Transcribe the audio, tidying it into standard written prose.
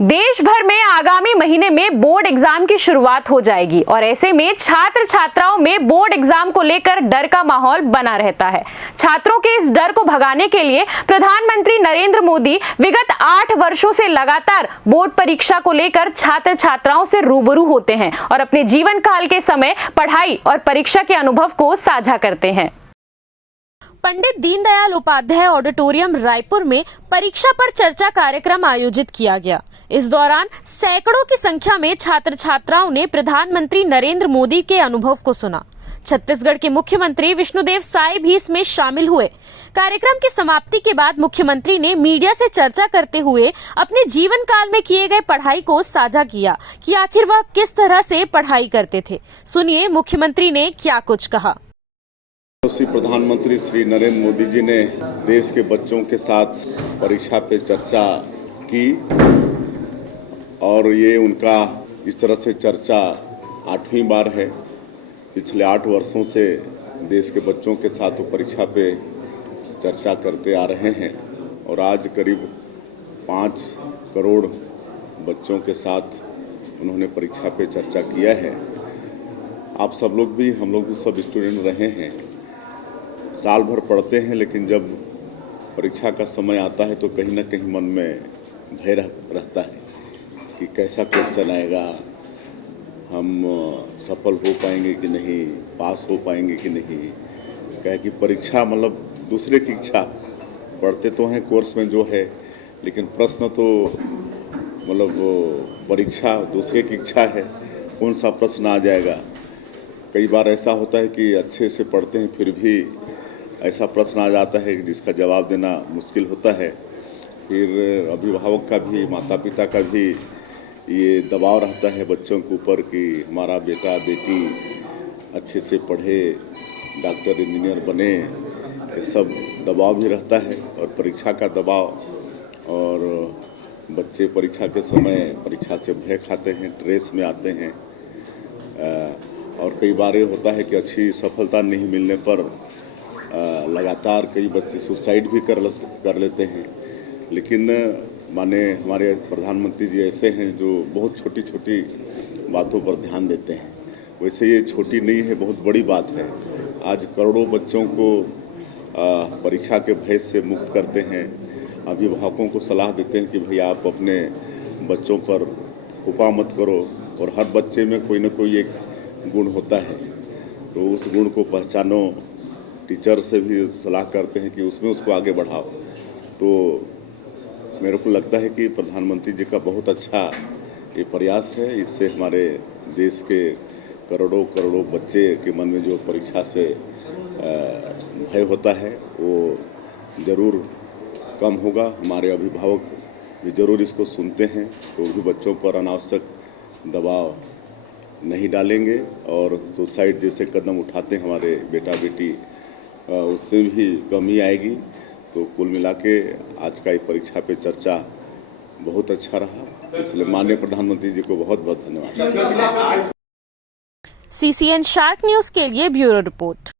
देश भर में आगामी महीने में बोर्ड एग्जाम की शुरुआत हो जाएगी और ऐसे में छात्र छात्राओं में बोर्ड एग्जाम को लेकर डर का माहौल बना रहता है। छात्रों के इस डर को भगाने के लिए प्रधानमंत्री नरेंद्र मोदी विगत 8 वर्षों से लगातार बोर्ड परीक्षा को लेकर छात्र छात्राओं से रूबरू होते हैं और अपने जीवन काल के समय पढ़ाई और परीक्षा के अनुभव को साझा करते हैं। पंडित दीनदयाल उपाध्याय ऑडिटोरियम रायपुर में परीक्षा पर चर्चा कार्यक्रम आयोजित किया गया। इस दौरान सैकड़ों की संख्या में छात्र छात्राओं ने प्रधानमंत्री नरेंद्र मोदी के अनुभव को सुना। छत्तीसगढ़ के मुख्यमंत्री विष्णुदेव साय भी इसमें शामिल हुए। कार्यक्रम की समाप्ति के बाद मुख्यमंत्री ने मीडिया से चर्चा करते हुए अपने जीवन काल में किए गए पढ़ाई को साझा किया कि आखिर वह किस तरह से पढ़ाई करते थे। सुनिए मुख्यमंत्री ने क्या कुछ कहा। प्रधानमंत्री श्री नरेंद्र मोदी जी ने देश के बच्चों के साथ परीक्षा पे चर्चा की और ये उनका इस तरह से चर्चा 8वीं बार है। पिछले 8 वर्षों से देश के बच्चों के साथ वो परीक्षा पे चर्चा करते आ रहे हैं और आज करीब 5 करोड़ बच्चों के साथ उन्होंने परीक्षा पे चर्चा किया है। आप सब लोग भी, हम लोग भी सब स्टूडेंट रहे हैं, साल भर पढ़ते हैं, लेकिन जब परीक्षा का समय आता है तो कहीं ना कहीं मन में भय रहता है कि कैसा क्वेश्चन आएगा, हम सफल हो पाएंगे कि नहीं, पास हो पाएंगे कि नहीं। कहे कि परीक्षा मतलब दूसरे की इच्छा, पढ़ते तो हैं कोर्स में जो है, लेकिन प्रश्न तो मतलब परीक्षा दूसरे की इच्छा है, कौन सा प्रश्न आ जाएगा। कई बार ऐसा होता है कि अच्छे से पढ़ते हैं फिर भी ऐसा प्रश्न आ जाता है जिसका जवाब देना मुश्किल होता है। फिर अभिभावक का भी, माता पिता का भी ये दबाव रहता है बच्चों के ऊपर कि हमारा बेटा बेटी अच्छे से पढ़े, डॉक्टर इंजीनियर बने, ये सब दबाव भी रहता है और परीक्षा का दबाव। और बच्चे परीक्षा के समय परीक्षा से भय खाते हैं, स्ट्रेस में आते हैं और कई बार ये होता है कि अच्छी सफलता नहीं मिलने पर लगातार कई बच्चे सुसाइड भी कर लेते हैं। लेकिन माने हमारे प्रधानमंत्री जी ऐसे हैं जो बहुत छोटी छोटी बातों पर ध्यान देते हैं। वैसे ये छोटी नहीं है, बहुत बड़ी बात है। आज करोड़ों बच्चों को परीक्षा के भय से मुक्त करते हैं। अभिभावकों को सलाह देते हैं कि भाई आप अपने बच्चों पर हुपा मत करो और हर बच्चे में कोई ना कोई एक गुण होता है, तो उस गुण को पहचानो। टीचर से भी सलाह करते हैं कि उसमें उसको आगे बढ़ाओ। तो मेरे को लगता है कि प्रधानमंत्री जी का बहुत अच्छा ये प्रयास है। इससे हमारे देश के करोड़ों करोड़ों बच्चे के मन में जो परीक्षा से भय होता है वो ज़रूर कम होगा। हमारे अभिभावक भी ज़रूर इसको सुनते हैं तो भी बच्चों पर अनावश्यक दबाव नहीं डालेंगे और सुसाइड जैसे कदम उठाते हैं हमारे बेटा बेटी, उससे भी कमी आएगी। तो कुल मिला के आज का ये परीक्षा पे चर्चा बहुत अच्छा रहा, इसलिए माननीय प्रधानमंत्री जी को बहुत बहुत धन्यवाद। CCN शार्क न्यूज़ के लिए ब्यूरो रिपोर्ट।